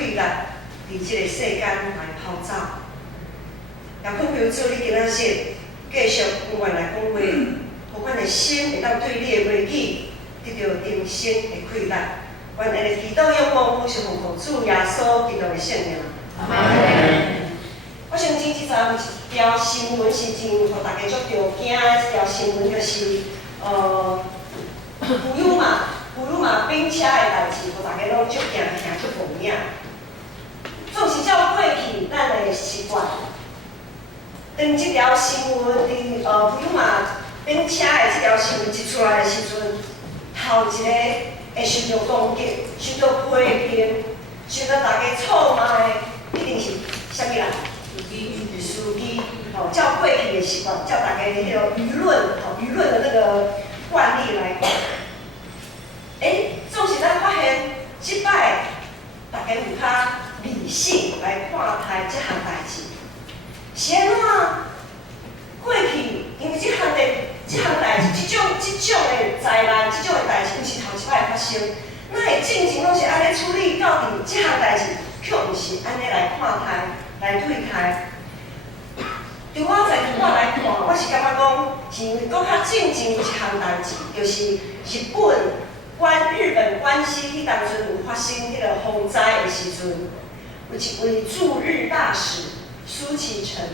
力，伫即个世间来跑走。也恳求主，你今仔日继续有缘来讲话，互阮的心会当对你的话语得到定心的快乐。愿下日祈祷仰望，是奉主耶稣基督的圣名。阿门。我相信即阵有一条新闻是真，互大家足着惊的一条新闻，就是富鲁马冰车的代志，互大家拢足惊足无影。总是照过去咱的习惯，当即条新闻伫富鲁马冰车的即条新闻一出来的时阵，头一个会受到攻击、受到批评、受到大家臭骂的，一定是啥物人？司机，照过去的习惯，照大家的迄个舆论的那个惯例来讲，总是咱发现即摆大家有较理性来看待即项代志。是安怎？过去因为即项代志，即种的灾难，即种的代志，毋是头一摆发生，咱会进前拢是安尼处理到底即项代志，却毋是安尼来看待、来对待。对我来看，我是感觉讲，是因为搁较进前一项代志，就是日本关西迄当阵有发生迄个洪灾的时阵，有一位驻日大使苏启成，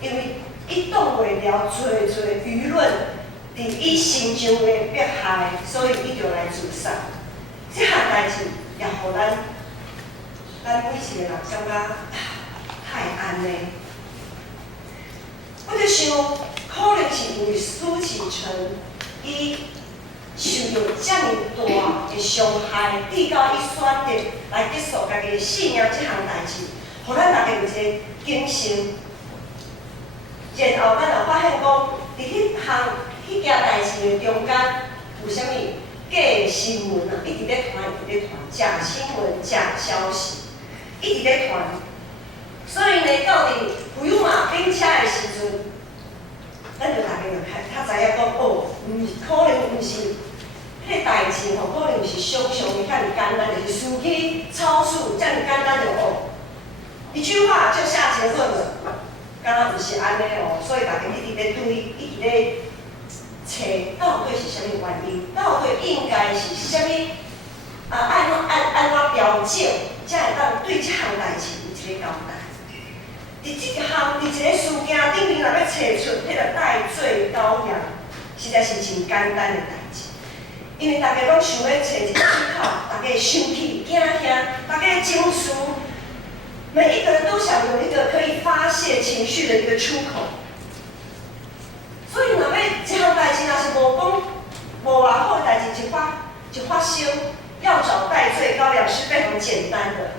因为伊挡袂了侪舆论伫伊身上的迫害，所以伊就来自杀。这项代志也互咱每一个人感觉太安尼。我就想，可能是因为苏启成伊受到遮尔大的伤害，至到伊选择来结束家己的性命这项代志，互咱大家有一个警醒。然后咱就发现讲，伫迄件代志的中间有啥物假的新闻啊，一直咧传，假新闻、假消息，一直咧传。所以呢，到底富鲁马冰车的时阵，咱就大家就较知影讲，可能毋是迄个代志吼，可能毋是想象的遐尔简单，就是司机超速遮尔简单就一句话就下结论了，敢若毋是安尼所以大家一直咧一直咧找到底是啥物原因，到底应该是啥物安怎调整，才会当对即项代志有一个交代。伫一个事件顶面，若要找出迄个代罪羔羊，实在是真简单的代志。因为大家拢想要找一个出口，大家会生气、惊吓，大家的情绪，每一个人都想有一个可以发泄情绪的一个出口。所以，若要这项代志，若是无偌好的代志就发生，要找代罪羔羊是非常简单的。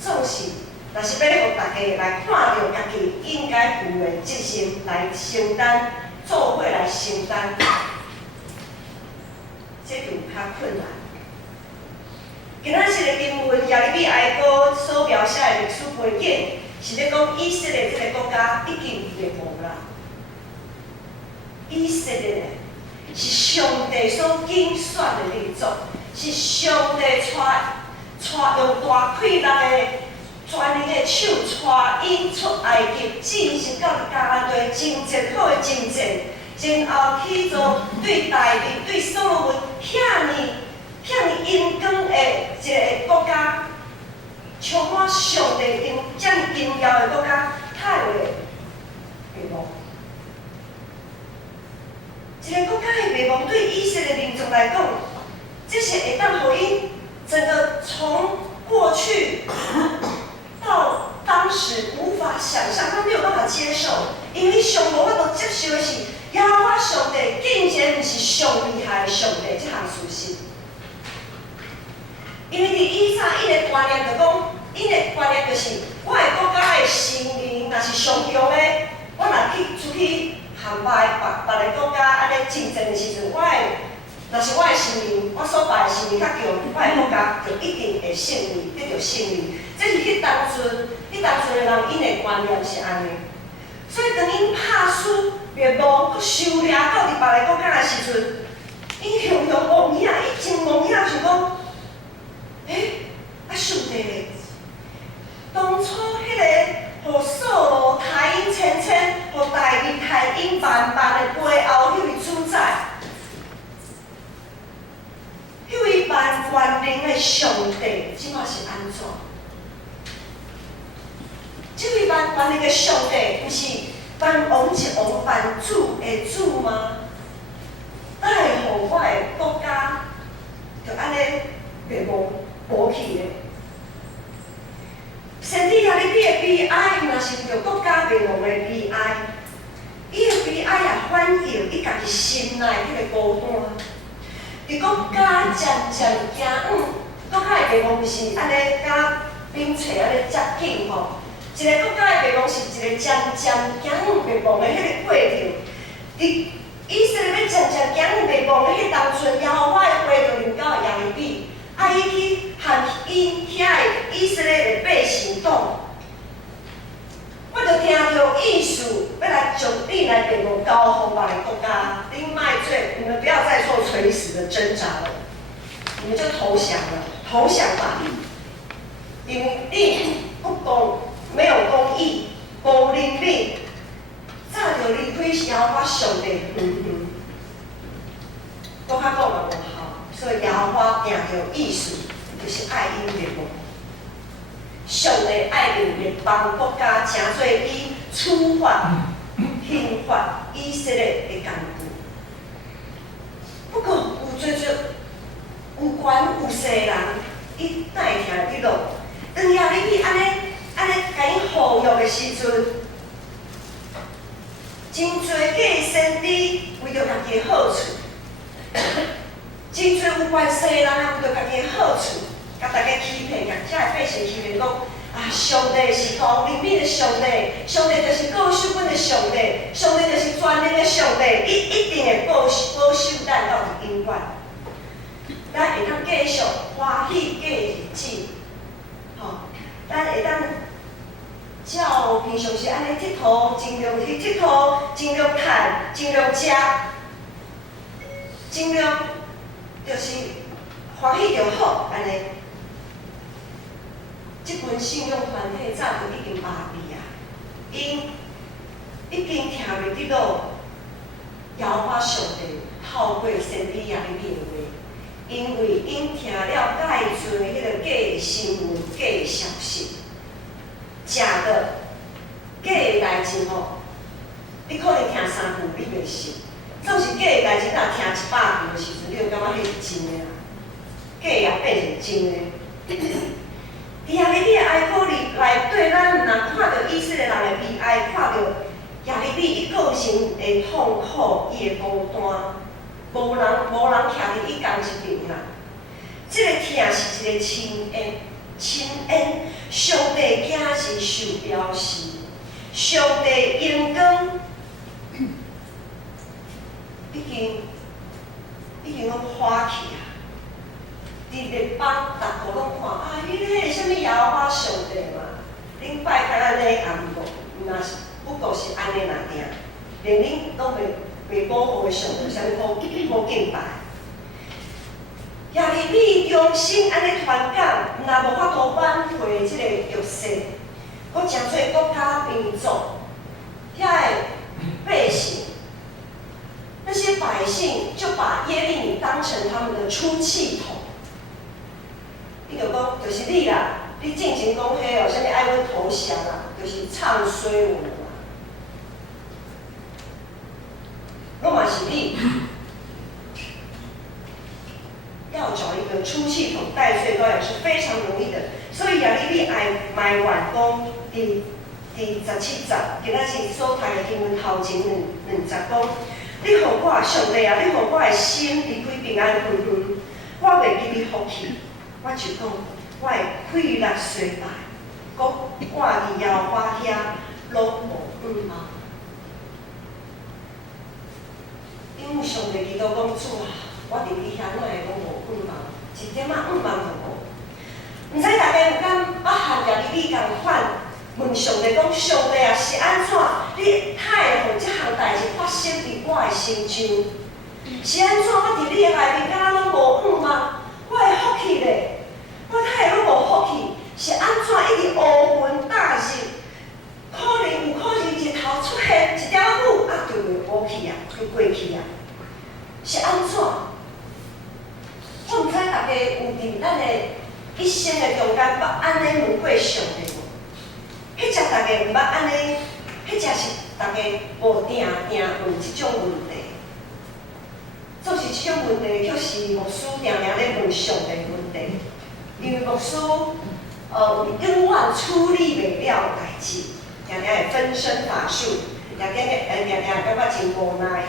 总是。若是要互大家来看到家己应该负的责任来承担，做伙来承担，这就有较困难。今仔日的经文，耶利米哀歌所描写的历史背景，是咧讲以色列这个国家已经灭亡啦。以色列是上帝所拣选的民族，是上帝用大气力的。全能的手带因出埃及，进行到迦南地真正好的征战，然后去做对大卫、对所罗门遐尼荣光的一个国家，充满上帝遮尔荣耀的国家，太会灭亡。一个国家的灭亡，对以色列民族来讲，这是会当互因整个从过去。到当时无法想象，他没有办法接受，因为上无法度接受的是，耶和华上帝竟然毋是上厉害的上帝这项事实。因为伫以前，因的观念就讲，因的观念就是，我的国家的神明若是上强的，我若出去和别个国家安尼竞争的时阵，若是我的神明，我所拜的神明较强，我的国家就一定会胜利，得到胜利。这是迄当阵的人因的观念是安尼。所以当因拍输灭亡，佮收掠到伫别个国家的时阵，因雄雄妄影，伊真妄影想讲，即马是安怎？这位万能的上帝，不是万王一王万主的主吗？哪会互我的国家就安尼袂无去的？上帝啊，你的悲哀，若是着国家灭亡的悲哀，伊的悲哀也反映伊家己心内迄个孤单。伫国家渐渐行远，国家的灭亡是安尼，甲冰川安尼接近吼。一个国家的灭亡是一个渐渐行远灭亡的迄个过程。伫以色列要渐渐行远灭亡的迄当阵，耶和华的话就临到耶利米，伊去和因遐的以色列的百姓讲，我就听到意思，要来将你来灭亡交互我的国家，恁卖做，你们不要再做垂死的挣扎了，你们就投降了，投降吧，因为你不公，没有公义，无怜悯，早就离开耶和华上帝搁较讲嘛无效，所以耶和华定着意思，就是爱因灭亡。上帝爱用列邦国家，诚做伊处罚、刑罚以色列的工具。不过有做有权有势的人，伊哪会听得落？当耶利米安尼甲因呼吁的时阵，真侪假先知为着家己的好处，真侪有权势的人也为着家己的好处，甲大家欺骗，甲遮的百姓欺骗讲啊，上帝是公怜悯的上帝，上帝就是保守阮的上帝，上帝就是全能的上帝，伊一定会保守咱到永远。咱会当继续欢喜过日子，吼，咱会当照平常时安尼佚佗，尽量去佚佗，尽量趁，尽量食，尽量就是欢喜就好，安尼。即群信用团体早就已经麻痹啊，因已经听袂得落耶和华上帝透过先知耶利米的话，因为因听了介侪迄个假的新闻、假的消息，假的假的代志吼，你可能听3句你袂信，总是假的代志，若听100句的时阵，你就感觉迄是真的啦，假也变成真的。伫耶利米的哀歌里内底，咱若看到以色列人的悲哀，看到耶利米伊个人的痛苦、伊的孤单，无人徛伫伊同一边啦。这个疼是一个亲恩，亲恩，上帝囝是受标示，上帝阳光已经拢花去啊！伫列邦，逐个拢看啊，你迄个啥物耶和华上帝嘛？恁拜甲安尼也毋若是，不过是安尼来定，连恁拢袂保护的上帝，啥物好敬拜？耶利米用心安尼传讲，若无法度挽回即个弱势，佫诚侪国家民族，遐个百姓。那些百姓就把耶利米当成他们的出气筒，伊就讲，就是你啦，你进前讲迄哦，啥物爱阮投降啦，就是唱衰我们啦，拢嘛是你，要找一个出气筒代罪羔羊是非常容易的，所以耶利米爱埋怨讲，第17节，今仔日所读的经文头前两节讲。你予我上帝啊！你予我的心离开平安混沌，我袂记你福气。我就讲，我会快乐衰败，搁我伫耶和华遐拢无望。因为上帝祈祷讲主啊，我伫你遐哪会拢无望，一点仔望都无。毋知大家有敢捌和耶利米共款？问上帝讲：上帝啊，是安怎？你太会互即项代志发生伫我的心上？是安怎？我伫你的内面，敢若拢无望？我的福气咧，我太会拢无福气？是安怎？一直乌云大日，可能日头出现一条雨，啊，就袂过去啊，就过去啊。是安怎？我毋知大家有伫咱的一生的的中间捌安尼问过上帝无？迄只大家毋捌安尼，迄只是大家无定问即种问题。总是即种问题，就是牧师定定咧问上帝问题，因为牧师永远处理袂了代志，定定会分身乏术，定定感觉真无奈。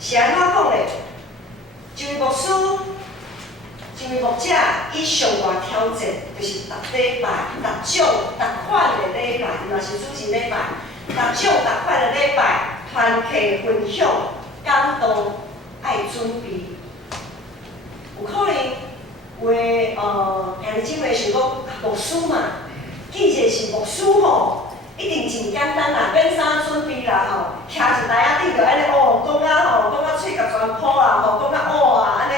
是安怎讲咧？一位牧师，一位牧者，伊上大挑战就是逐礼拜、逐款的礼拜，若是主日礼拜，逐款的礼拜，团契分享、讲道爱准备。有可能兄弟姊妹想讲牧师嘛，既然是牧师吼。一定真简单啦，变衫准备啦吼，徛一台仔顶就安尼讲啊喙甲全破啦讲啊安尼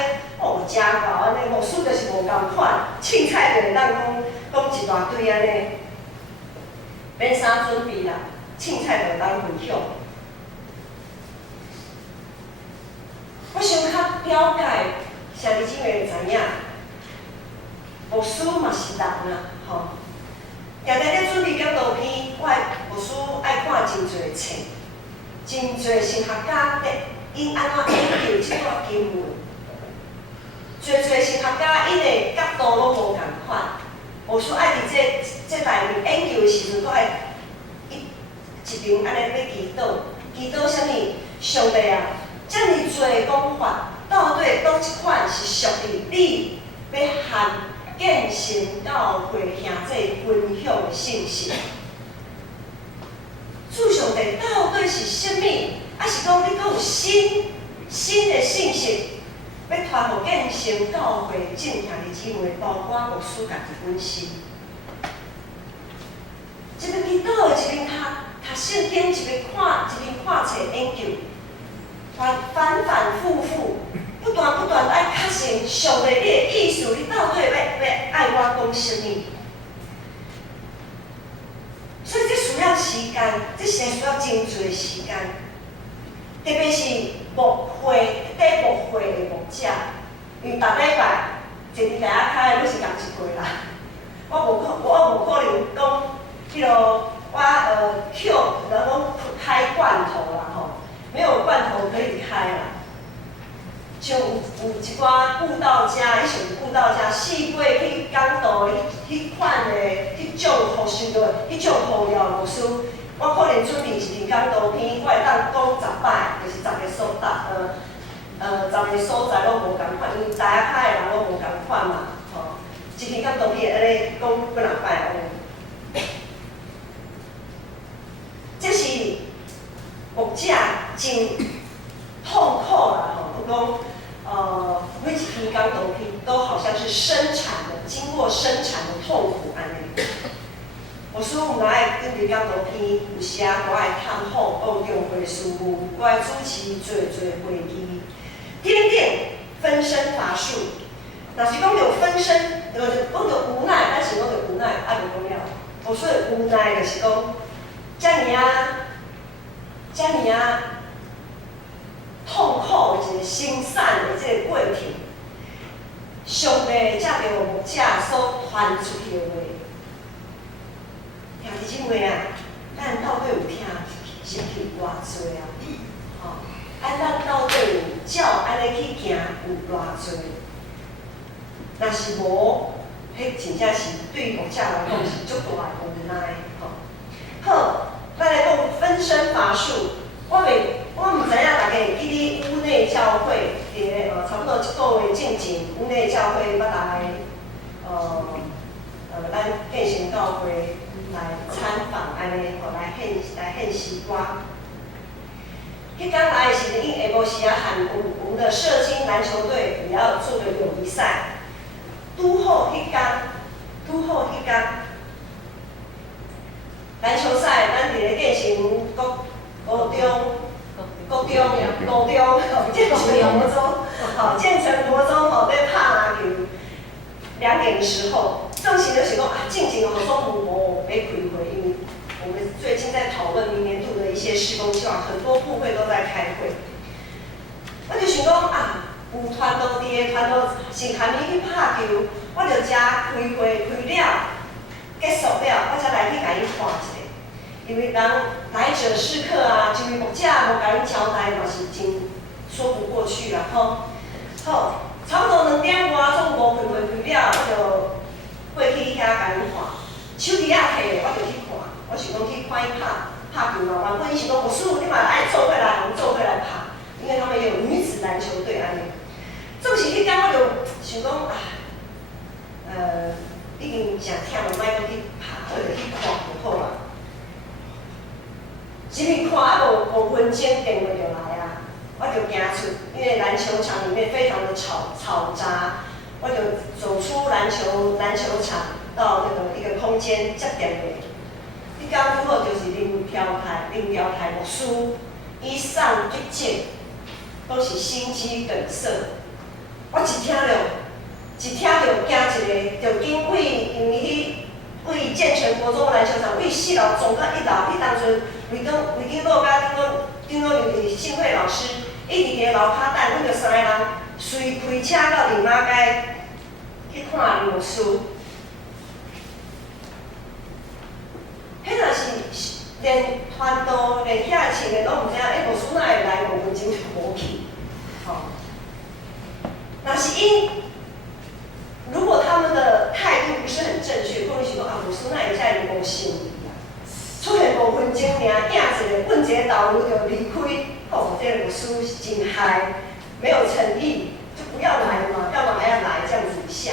真够安尼，牧师就是无共款，凊彩就会当讲一大堆安尼，变衫准备啦，凊彩就会当分享。我想较了解兄弟姊妹就知影，牧师嘛是人啊吼。定定咧准备讲道片，我牧师爱看真侪册，真侪神学家因安怎研究即段经文，侪神学家因的角度拢无共款。牧师爱伫这内面研究的时阵，佫爱一边安尼要祈祷啥物？上帝啊，遮尔侪讲法，到底倒一款是属于你要喊？建成教会兄弟分享的信息，主上帝到底是啥物？还是讲你阁有新的信息，要传互建成教会正兄弟姊妹，包括牧师家己本身。一边祈祷，一边读圣经，一边看册研究，反复。不断爱确信上帝你的意思，你到底要爱我讲啥物？所以这需要时间，这是需要真侪的时间。特别是牧会的牧者，因为逐礼拜坐伫台仔开的，你是共一回啦。我无可能讲，迄落我然后开罐头啦吼，没有罐头可以开啦。像有一寡布道家，伊像布道家四月去讲道，迄款的迄种互受到，迄种互了牧师，我可能准备一篇讲道片，我会当讲10摆，就是10个所在拢无共款，因为大家派的人拢无共款嘛，吼，一篇讲道片安尼讲几若摆安尼，这是牧者真痛苦啦，吼，讲。每一篇讲道片都好像是经过生产的痛苦安尼。牧师毋爱准备讲道片，有时啊，我爱探访讲教会事务，我爱主持侪会议，分身乏术。若是讲着分身，讲着无奈，但是讲着无奈，爱无讲了。我说的无奈就是讲，遮尔啊。痛苦的一个心散的这个过程，上帝借着牧者所传出去的话，兄弟姊妹啊，咱到底有听进去偌济啊？吼，咱到底有照安尼去行有偌济？若是无，迄真正是对牧者来讲是足大的无奈吼。好，咱来讲分身乏术，我毋知影大家会记哩屋内教会伫差不多1个月之前，屋内教会捌来咱建成教会来参访安尼，来献西瓜。迄天来的时阵，因下晡时啊，喊我们的社青篮球队也要做个友谊赛。拄好迄天，篮球赛咱伫咧建成高中，建成国中在拍篮球，2点的时候，当时就想讲进行好中午没开会，因为我们最近在讨论明年度的一些施工计划，很多部会都在开会。我就想讲有团队伫个团队是含伊去拍球，我就遮开会开了，结束了，我才来去甲伊看一下。因为人来者是客啊，一位牧者无甲伊交代嘛是真说不过去啦吼。好，差不多2点外总无开会开了，我就过去遐甲伊看，手机仔摕咧，我就去看，我想讲去看伊拍球嘛。原本伊是讲牧师，你嘛爱做伙来，我们做伙来拍，因为他们也有女子篮球队安尼。总是迄天我就想讲啊，已经诚忝了，莫阁去拍，我就去看就好啦。一面看啊5分钟，电话就来啊，我就行出，因为篮球场里面非常的嘈杂，我就走出篮球场到那个一个空间接电话。迄天拄好就是林彪台牧师，伊上一节都是心肌梗塞。我一听着惊一个，就紧因为为建成国中篮球场，为4楼走到1楼，伊当阵卫经路甲顶多就是幸会老师，一直伫个楼骹等，阮就3个人随开车到林马街去看牧师。迄若是连团队连遐穿的拢毋知影，牧师哪会来5分钟就无去，吼。那是如果他们的态度不是很正确，或者是讲啊，牧师那会遮尔无诚意啊，出现5分钟尔，影一个问一个导游就离开，哦，这个牧师是真嗨，没有诚意，就不要来了嘛，干嘛还要来这样子一下？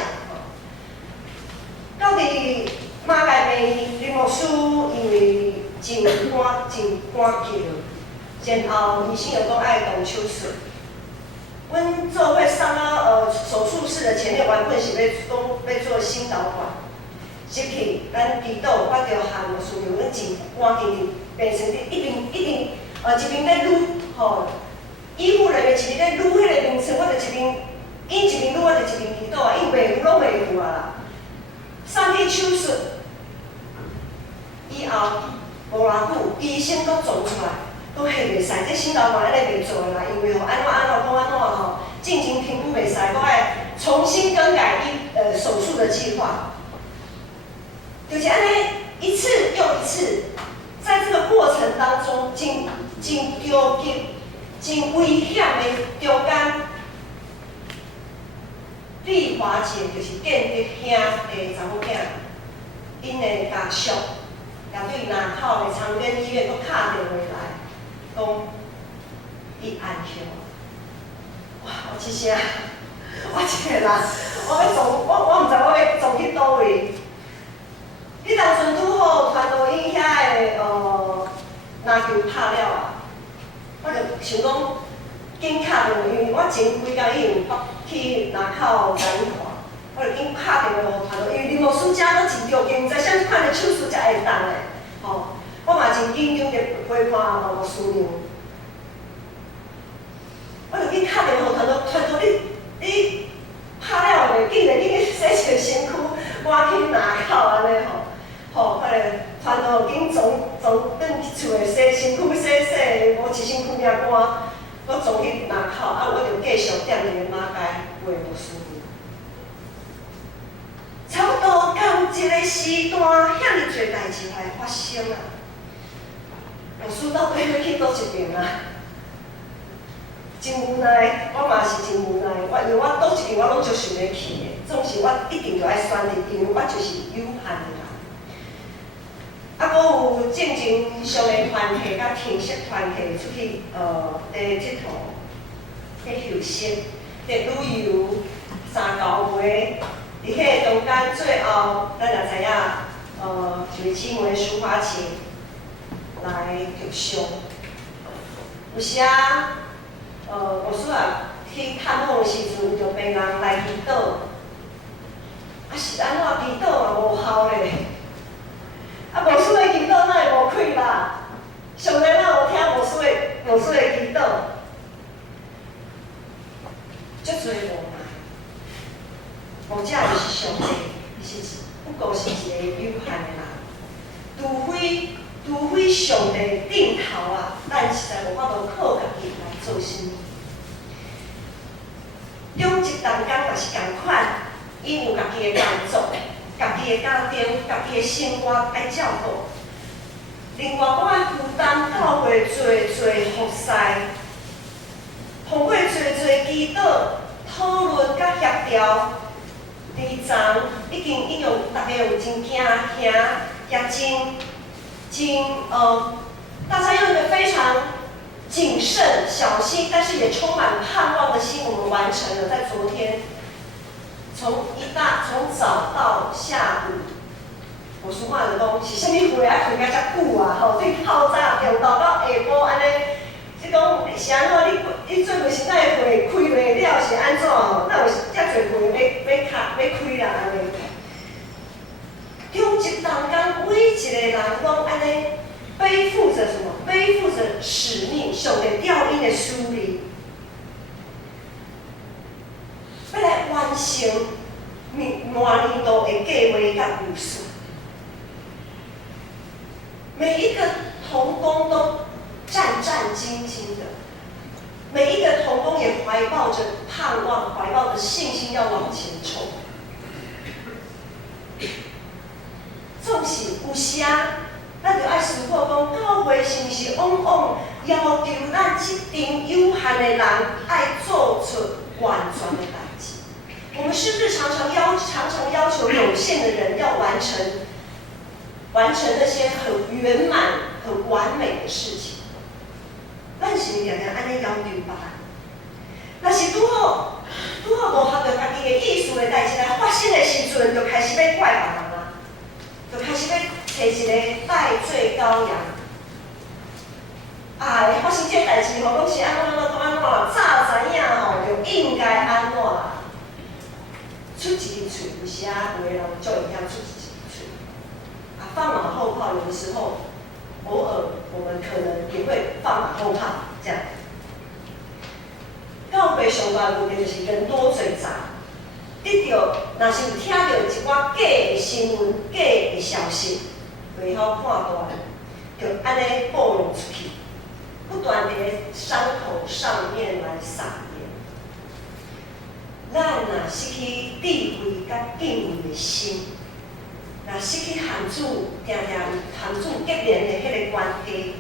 到底马街边林牧师因为真赶急，然后医生又讲爱动手术。阮做伙送到手术室的前面，原本是要做心导管，入去咱祈祷，我着喊牧师娘，阮真赶紧病床顶一边在撸吼，医护人员一边在撸迄个病床，我着因一边撸，我着一边祈祷啊，因袂拢袂赴啊啦。送去手术以后无偌久，医生都做出来。都嘿袂使，这心导管安尼袂做啦，因为吼安怎吼，进行评估袂使，我爱重新更改手术的计划，就是安尼一次又一次，在这个过程当中，真着急、真危险的中间，丽华姐就是建德兄的查某囝，因的家属，也对南口的长庚医院都打电话来。讲伊安休，哇！我一声，我一个人，我毋知我要撞去倒位。迄当阵拄好传导因遐的篮球拍了啊，我就想讲紧敲电话，因为我前几工已经去南口甲伊看，我就紧敲电话互传导，因为林牧师遮都真着急，毋知啥物款的手术才会当的，吼。我嘛真紧张，就陪看牧师娘。我就去敲电话，传到你拍了袂？竟然去洗一个身躯，赶去拿口安尼吼，迄个传到紧从转去厝诶洗身躯洗，无一身躯领干，我撞去拿口，啊，我就继续踮伫个马街陪牧师娘。差不多到一个时段，遐尼侪代志来发生啊！牧师到底要去倒一边啊？真无奈，我嘛是真无奈。因为我倒一边我拢足想要去的，总是我一定就爱选择，因为我就是有限的人。啊，阁有正经上的团体甲听息团体出去佚佗，去休息，去旅游3到月。伫迄中间最后，咱也知影，就是青梅抒花节。来着伤，有时啊，牧师啊去探访的时阵，就病人来祈祷，啊是安怎祈祷嘛无效咧，啊牧师的祈祷哪会无开啦？上帝哪有听牧师的祈祷？足侪无奈，牧者就是上帝，是不过是一个有限的人，除非上帝顶头啊，咱实在无法度靠家己来做甚物。中一同工嘛是共款，伊有家己的工作、家己的家庭、家己的生活爱照顾。另外，我爱负担教会侪服侍，通过侪祈祷、讨论甲协调。第昨已经大家有真惊吓，也大家用一个非常谨慎、小心，但是也充满盼望的心，我们完成了。在昨天，从早到下午，我说话就讲是啥物会啊，开甲遮久啊？吼，你透早中昼到下晡安尼，即讲是安怎？你做袂是哪会会开袂了是安怎吼？哪有遮侪会要开啦安尼？中一同工，每一个人拢安尼背负着什么？背负着使命，上帝调因的使命，要来完成满年度的计划甲预算。每一个同工都战战兢兢的，每一个同工也怀抱着盼望，怀抱着信心要往前冲。总是有时啊，咱就爱思考讲，教会是毋是往往要求咱这群有限的人爱做出完全的代志？我们是不是常常要求有限的人要完成那些很圆满、很完美的事情？咱是毋常常安尼要求别人？若是拄好无合着家己的意思的代志来发生的时阵，就开始要怪别人啊，就开始要找一个代罪羔羊。啊，发生这代志吼，拢是安怎，早知影吼就应该安怎出一支嘴，有时啊，有的人就会晓出一支嘴。啊，放马后炮，有的时候偶尔我们可能也会放马后炮这样。教会上大问题就是人多嘴杂，若是有听到一寡假的新闻、假的消息，袂晓判断，就安尼播放出去，不断地在伤口上面来撒盐。咱若失去智慧甲敬畏的心，若失去含主常常有含主结连的迄个关系，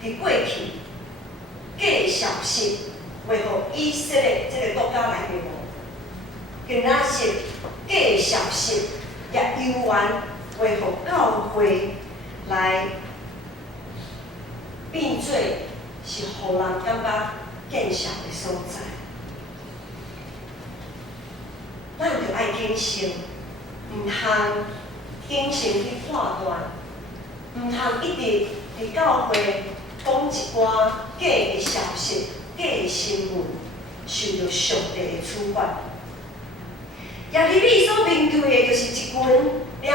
伫过去假的消息。为何以色列这个国家来灭亡？今仔日假的消息也犹原为何教会来变做是互人感觉见笑的所在？咱就爱谨慎，唔通谨慎去判断，唔通一直伫教会讲一寡假的消息。假的新闻受到上帝的处罚。耶利米所面对的就是一群抓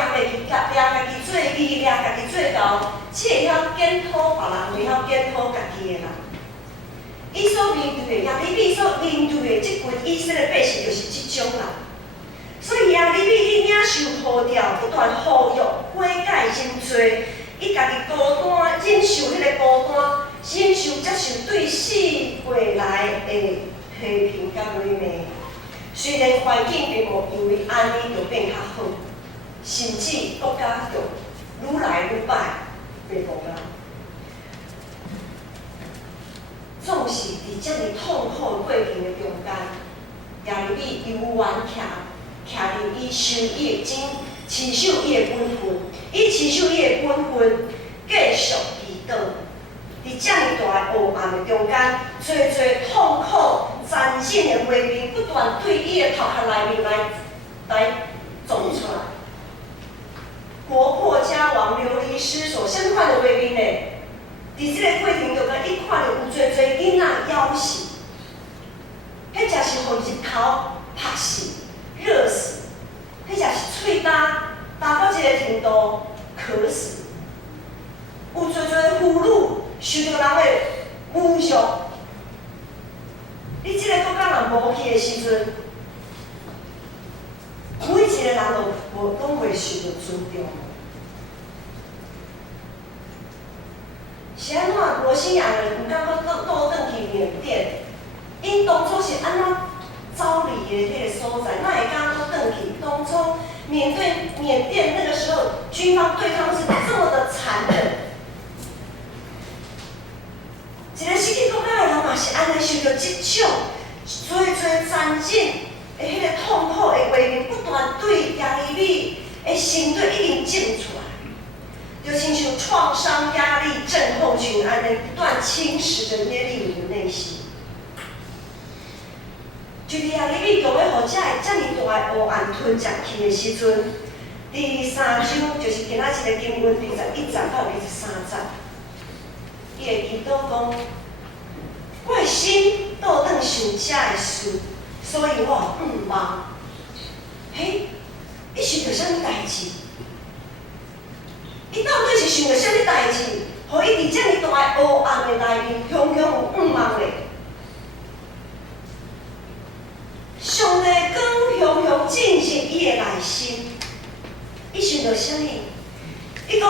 家己做义、抓家己做教，只会晓检讨别人，袂晓检讨家己的人。伊所面对的耶利米所面对的这群以色列百姓，就是这种人。所以耶利米伊领受呼召，不断呼吁、悔改认罪，伊家己孤单，忍受迄个孤单。接受对死过来的批评甲诲骂，虽然环境并无因为安尼就变较好，甚至国家就愈来愈歹，袂无啦。总是伫遮尔痛苦的过程的中间，耶利米犹原徛伫伊受伊的持守伊的本分，伊持守伊的本分，继续祈祷。伫遮尔大的黑暗的中间，侪痛苦、残忍的话面不断对伊的头壳内面来走出来。国破家亡、流离失所，什么款的话面呢？伫这个过程中间，伊看到有侪囡仔枵死，迄真是互日头晒死、热死，迄真是喙焦到一个程度渴死，有侪妇女。受到人的侮辱，你这个国家人无去的时阵，每一个人拢袂受到尊重。是安怎？罗兴亚人唔感觉倒转去缅甸，因当初是安怎走离的迄个所在，哪会敢都转去？当初缅甸那个时候，军方对他们是这么的残忍。一个失去国家的人嘛是安尼受到这种最残忍的迄个痛苦的画面，不断对亚利米的心底已经浸出来，就亲像创伤压力症候群安尼不断侵蚀着耶利米的内心。就伫亚利米讲要互遮个遮尔大的黑暗吞食去的时阵，第3章就是今仔日的经文第11节到23节，伊会祈祷讲。我的心倒转想遮的事，所以我毋茫。嘿，伊想到啥物代志？伊到底是想到啥物代志，互伊伫遮尔大的黑暗的内面，雄雄有毋茫咧？上帝光雄雄进入伊的内心，伊想到啥物？伊讲，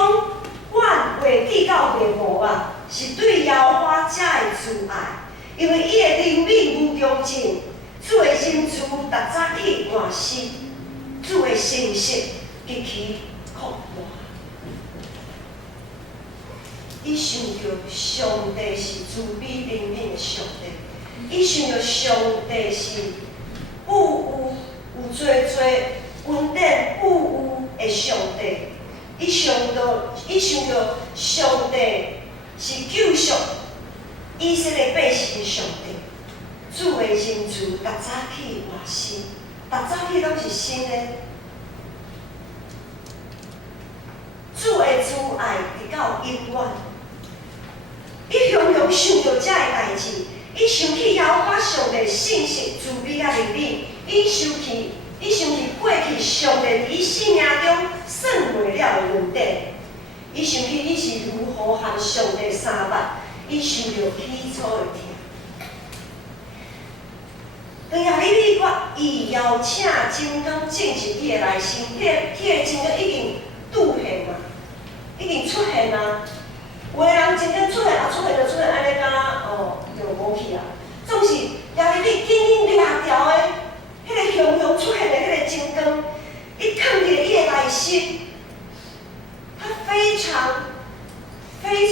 阮袂记到袂无啊，是对耶和华遮的慈爱。因为伊的灵敏无穷尽，主的仁慈逐早起换新，主的信息极其酷大。伊想到上帝是慈悲灵敏的上帝，伊想到上帝是富有稳定富有的上帝，伊想到上帝是救赎。以色列百姓的上帝，主的仁慈逐早起换新，逐早起拢是新的。主的慈爱直到永远。伊雄雄想到遮个代志，伊想起耶和华上帝信息慈悲甲灵敏，伊想起过去上帝伫伊生命中算袂了的问题，伊想起伊是如何和上帝相捌。伊想到起初的痛，当亚利米伊邀请金刚进入伊的内心，迄个金刚已经拄现啊，已经出现啊。有的人真正出现啊，出现就出现安尼敢就无去啊。总是亚利米紧抓条的，迄个雄雄出现的迄个金刚，伊藏伫伊的内心，他非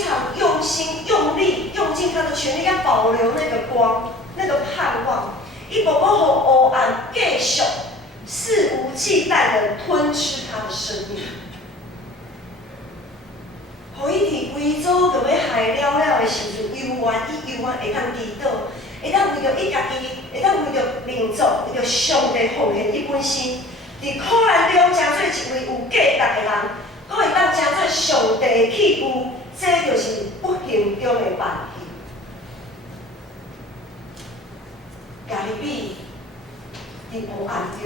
常用心、用力、用尽他的全力，要保留那个光、那个盼望。伊无要互黑暗继续肆无忌惮地吞吃他的生命，互伊伫规组就要害了的时阵，伊永远会当祈祷，会当为着伊家己，会当为着民族，为着上帝奉献伊本身，伫苦难中成做一位有价值的人，佫会当成做上帝的器具。这就是不幸中的万幸。亚利米伫黑暗中，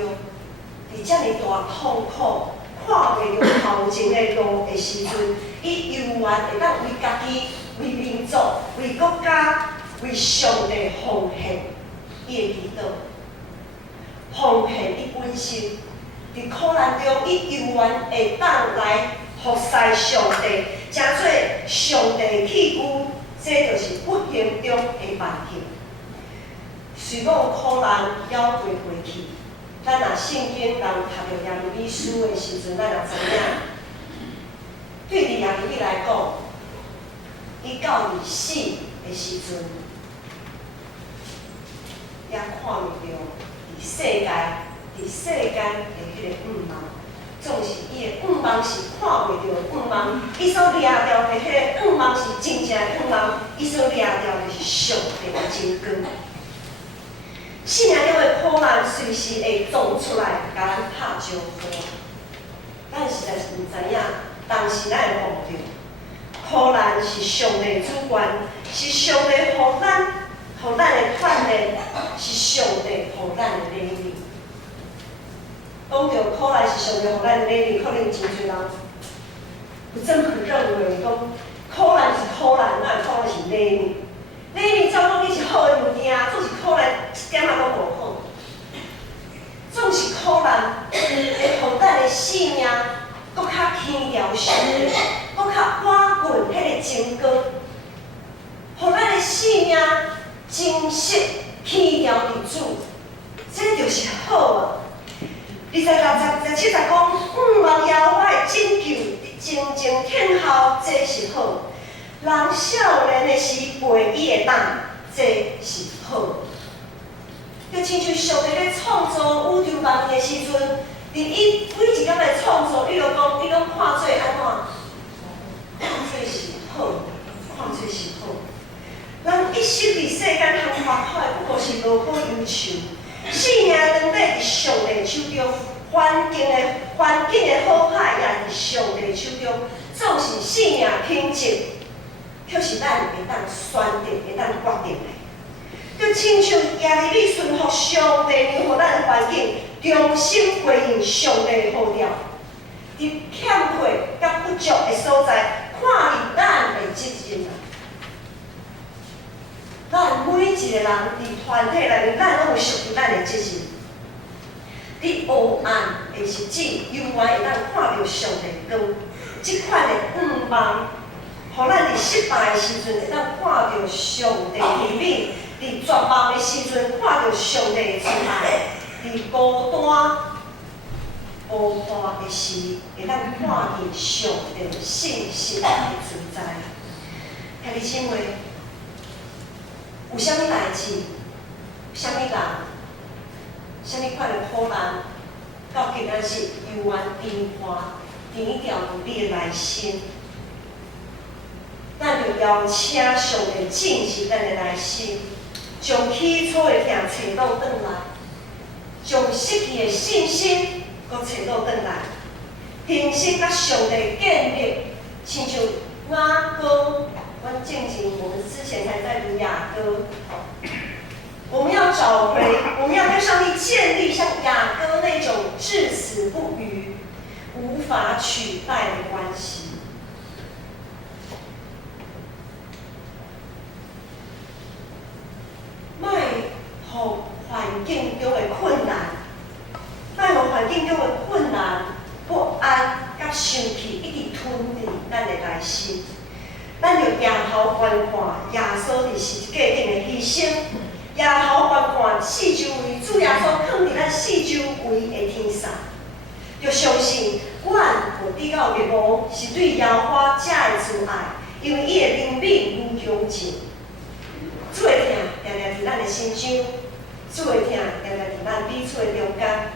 伫遮尔大痛苦、看袂到头前的路的时阵，伊永远会当为家己、为民族、为国家、为上帝奉献伊的祈祷，奉献伊本身。伫苦难中，伊永远会当来服侍上帝。成做上帝的器具，这就是不幸中的万幸。虽讲苦难还过去，咱若圣经人读到亚利米书的时阵，咱就知影，对伫亚利米来讲，伊到伊死的时阵，也看袂到伫世间的迄个毋茫。总是伊的毋茫是看袂到的毋茫，伊所掠掉的迄个毋茫是真正的毋茫，伊所掠掉的是上帝的真光。生命中的苦难随时会撞出来，甲咱拍招呼。咱实在是毋知影，当时咱会忘着，苦难是上帝的主权，是上帝互咱的锻炼，是上帝互咱的礼物。讲到苦难是上帝互咱的礼物，可能真侪人不这么认为，讲苦难是苦难，哪苦难是礼物？礼物照讲你是好的物件，总是苦难一点仔都无好。总是苦难会互咱的性命搁较轻佻上帝，搁较瓦滚迄个真光，互咱的性命真实轻佻伫主。这就是好啊！26、27讲5万妖我的拯救，真正天后，这是好。人少年的时陪伊的胆，这是好。就亲像上帝咧创造宇宙万物的时阵，伫伊每一天来创造，伊就讲，伊拢看做安怎？看做是好，看做是好。人一生伫世间通发考的，不过是无可忧愁。生命长在伫上帝手中，环境的好歹也伫上帝手中。总是生命品质，却是咱会当选择、会当决定的。就亲像耶利米顺服上帝，让予咱的环境，重新回应上帝的呼召。伫欠缺甲不足的所在，看见咱的责任啊！咱每一个人伫团体内面，咱拢有属于咱的责任。伫黑暗的日子，永远会当看到上帝光。即款的盼望，互咱伫失败的时阵会当看到上帝怜悯；伫绝望的时阵看到上帝的慈爱；伫孤单、无伴的时，会当看见上帝信心的存在。兄弟姊妹，有啥物代志，啥物人，啥物款的苦难，到今仔日犹原颠破。填调你的内心，咱就邀请上帝进入咱的内心，将起初的痛找倒转来，将失去的信心搁找倒转来，重新甲上帝建立，亲像雅歌，阮我们之前才在读雅歌，我们要找回，我们要跟上帝建立像雅歌那种至死不渝。无法取代的关系，莫互环境中的困难，莫互环境中的困难、不安甲生气一直吞入咱的内心。咱就仰头观看耶稣伫十字架顶的牺牲，仰头观看四周围主耶稣放伫咱四周围的天上。就相信，阮有得到的无是对耶和华遮的慈爱，因为伊的怜悯无穷尽。主的疼常常伫咱的心上，主的疼常常伫咱彼此的中间。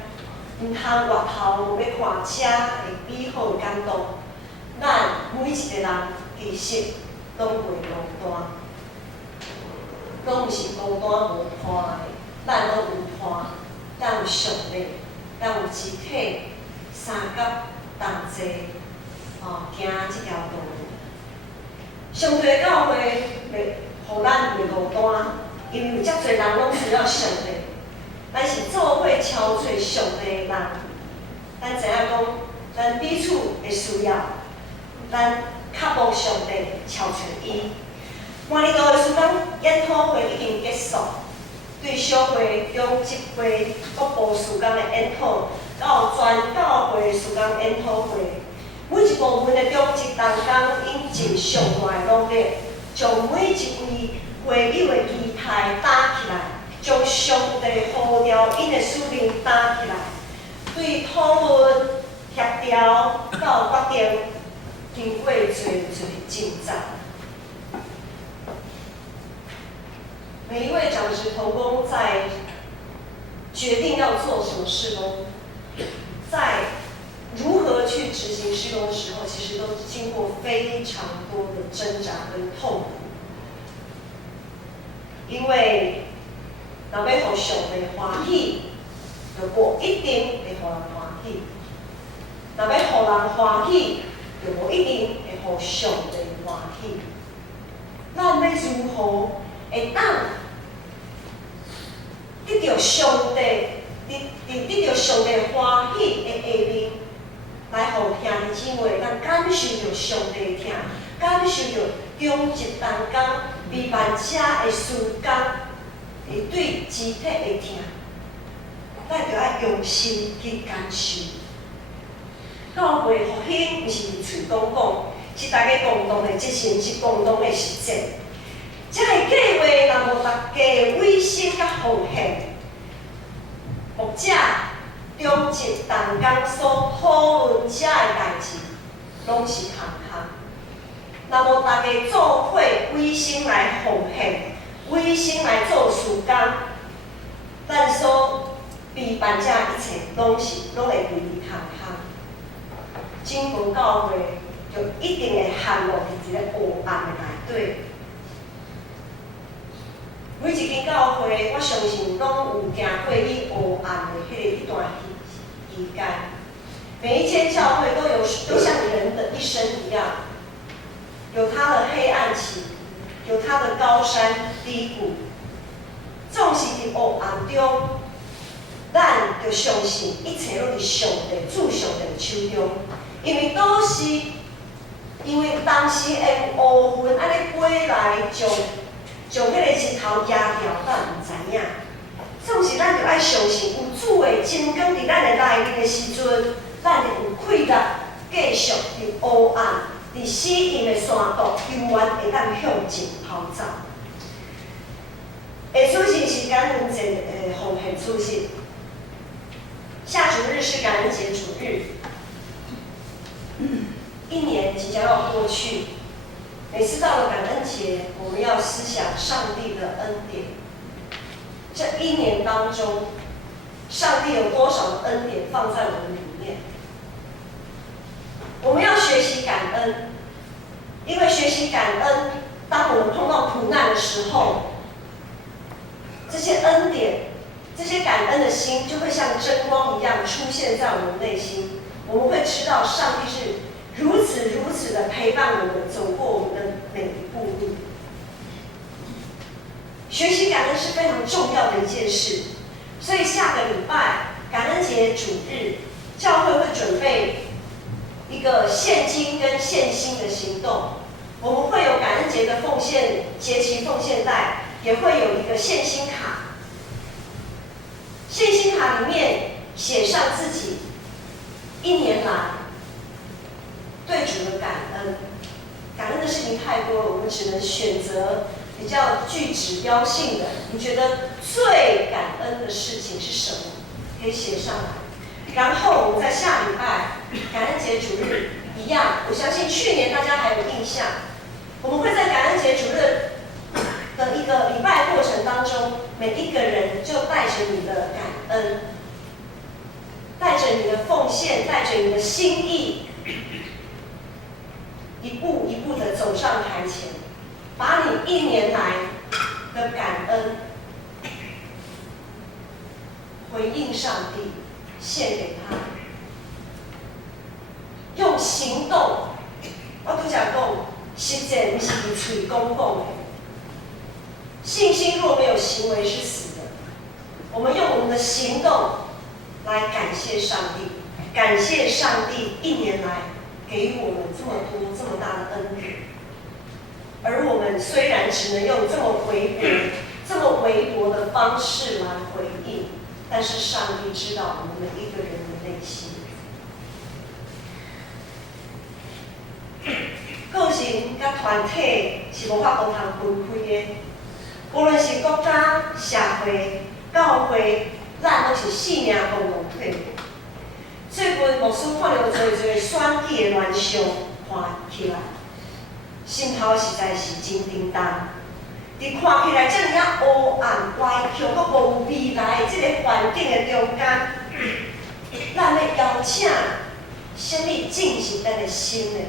毋通外头要看遮的美好的感动，咱每一个人其实拢袂孤单，拢毋是孤单无伴的，咱拢有伴，咱有上帝，咱有肢体。三角同齐，行即条道路。上帝的教会袂，互咱袂孤单，因为有遮侪人拢需要上帝。咱是做伙超找上帝的人，咱知影讲，咱彼此的需要，咱较无上帝超找伊。半年度的时间研讨会已经结束，对小会中一会各部时间的研讨。到全教会时间研讨会，每一部分的中一同工引尽上大的努力，将每一位会友的期待打起来，将上帝呼召因的使命打起来，对讨论、协调到决定，经过侪进展。每一位长职同工在决定要做什么事工。在如何去执行施工的时候，其实都经过非常多的挣扎跟痛苦。因为若要互上帝欢喜，就无一定会互人欢喜；若要互人欢喜，就无一定会互上帝欢喜。咱要如何会当得到上帝？得到上帝欢喜的下面，来互兄弟姊妹咱感受到上帝的疼，感受到中一同工为万者的事工，会对肢体的疼，咱就要用心去感受。教会复兴毋是嘴讲讲，是大家共同的责任，是共同的实践。这个计划若无大家的委身甲奉献，牧者中集同工所讨论遮的代志，拢是同项。那么大家做伙委身来奉献，委身来做事工，咱所备办遮一切拢会为伊同项。整个教会就一定会陷入伫一个黑暗的内底。每一间教会，我相信拢有行过伊黑暗的一段期间。每一间教会都像人的一生一样，有它的黑暗期，有它的高山低谷。总是伫黑暗中，咱就相信一切拢伫上帝主上帝的手中，因为当时会有乌云安尼飞来将迄个日头压掉，咱毋知影。总是咱着爱相信，有主的真光伫咱的内面的时阵，咱就有气力继续伫黑暗、伫死荫的山道，永远会当向前跑走。下主日是感恩节的奉献主日，下主日是感恩节主日。一年即将要过去。每次到了感恩节，我们要思想上帝的恩典。这一年当中，上帝有多少的恩典放在我们里面？我们要学习感恩，因为学习感恩，当我们碰到苦难的时候，这些恩典、这些感恩的心就会像真光一样出现在我们内心。我们会知道上帝是如此的陪伴我们走过我们的每一步路。学习感恩是非常重要的一件事，所以下个礼拜感恩节主日，教会会准备一个献金跟献心的行动。我们会有感恩节的奉献节期奉献袋，也会有一个献心卡。献心卡里面写上自己一年来对主的感恩，感恩的事情太多了，我们只能选择比较具指标性的。你觉得最感恩的事情是什么？可以写上来。然后我们在下礼拜感恩节主日一样，我相信去年大家还有印象，我们会在感恩节主日的一个礼拜过程当中，每一个人就带着你的感恩，带着你的奉献，带着你的心意，一步一步的走上台前，把你一年来的感恩回应上帝，献给他，用行动。我拄则讲，实践不是以嘴讲讲的。信心若没有行为是死的。我们用我们的行动来感谢上帝，感谢上帝一年来给予我们这么多、这么大的恩典。而我们虽然只能用这么微薄的方式来回应，但是上帝知道我们每一个人的内心。个人甲团体是无法度通分开的，无论是国家、社会、教会，咱都是性命共同体。最近牧师看到侪选举的乱象看起来，心头实在是真沉重。伫看起来遮尔啊黑暗、歪曲、阁无未来的这个环境的中间，咱要邀请什么进行咱的心呢？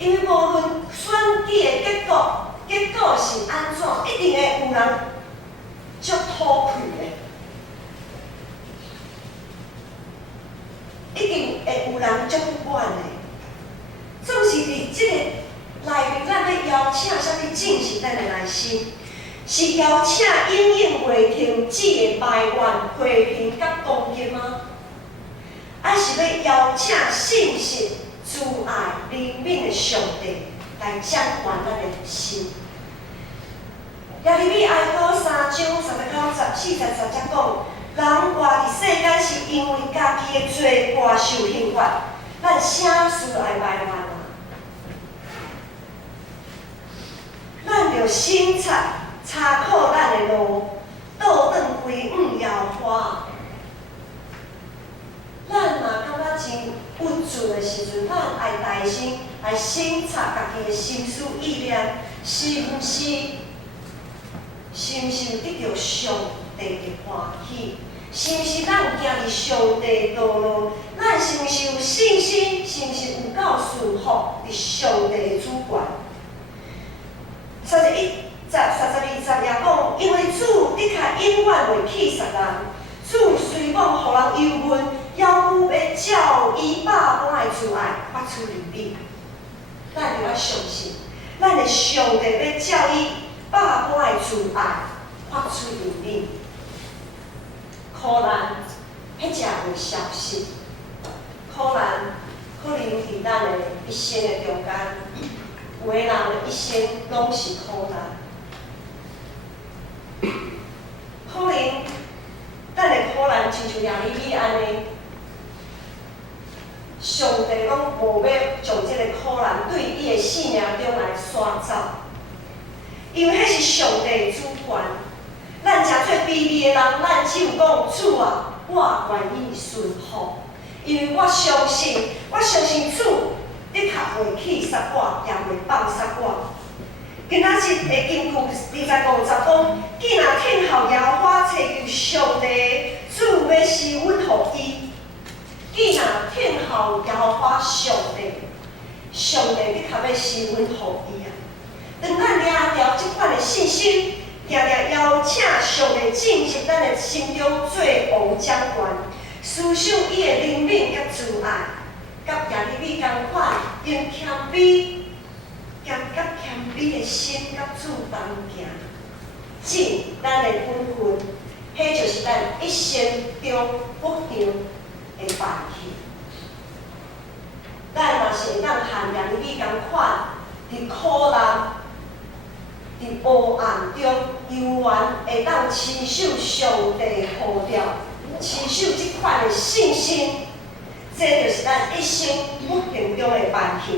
因为无论选举的结果是安怎，一定会有人足讨气的，一定会有人足不满的。总是伫这个内面，咱要邀请啥物进行咱的内心，是邀请永永袂停止的埋怨、批评甲攻击吗？还是要邀请信心、慈爱、怜悯的上帝来掌管咱的心？耶利米哀歌3章39、40节讲，人活伫世间是因为家己的罪过受刑罚，咱啥事来埋怨啊？咱着省察查考咱的路，倒转归摇花。咱若感觉真无助的时阵，咱爱大声来省察家己的心思意念，是毋是有得到上帝的欢喜？是毋是咱行伫上帝道路？咱是毋是有信心？是毋是有够顺服伫上帝的主权？32节也讲，因为主的确永远袂弃杀人，主虽讲互人忧闷，犹有要照伊百般的慈爱发出怜悯。咱就要相信，咱的上帝要照伊百般的慈爱发出怜悯。苦难，迄只袂消失。苦难可能伫咱的一生的中间，有的人的一生拢是苦难。可能咱的苦难亲像亚利米安尼，上帝拢无要将这个苦难对伊的生命中来刷走，因为迄是上帝的主权。咱诚做卑微的人，咱只有讲主啊，我愿意顺服，因为我相信主的确袂弃杀我，也袂放杀我。今仔日的经句25讲，既若听候耶和华找求上帝，主要施恩互伊。既若听候耶和华上帝的确要施恩互伊啊。当咱领着即款的信心，定定邀请上帝进入咱的心中做王掌权，思想伊的怜悯甲慈爱，甲亚利米同款，用谦卑的心甲主同行，尽咱的本分，迄就是咱一生中不定的办去。咱若是会当像亚利米同款，伫苦难、伫黑暗中，犹原会当持守上帝的呼召，持守即款的信心，这就是咱一生不幸中的万幸。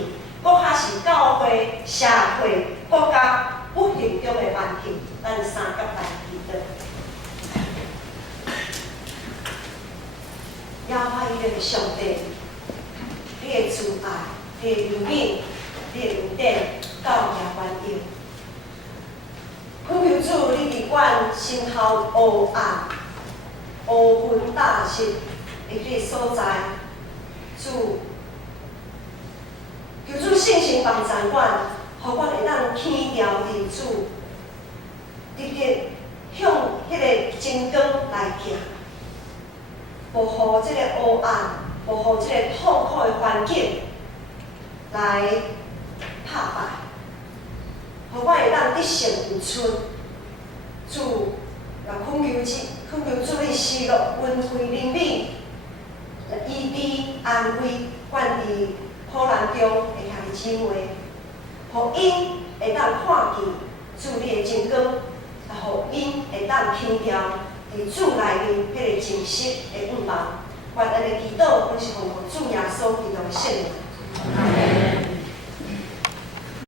搁较是教会、社会、国家不幸中的万幸，咱三角来祈祷。耶和华伊的上帝，你的慈爱、你的怜悯、你的恩典，到也完有。恳求主，你伫阮心头黑暗、乌云大湿的迄个所在，主。求主圣神帮助阮，互阮会当起调伫主，直直向迄个真光来行，无互即个黑暗，无互即个痛苦的环境来拍败，互阮会当得胜有春。主，也恳求主你施落恩惠怜悯，医治安慰阮伫苦难中的兄弟姊妹，互因会当看见主你的真光，也互因会当轻调伫主内面迄个真实的盼望。愿安尼祈祷，阮是奉主耶稣基督的圣名。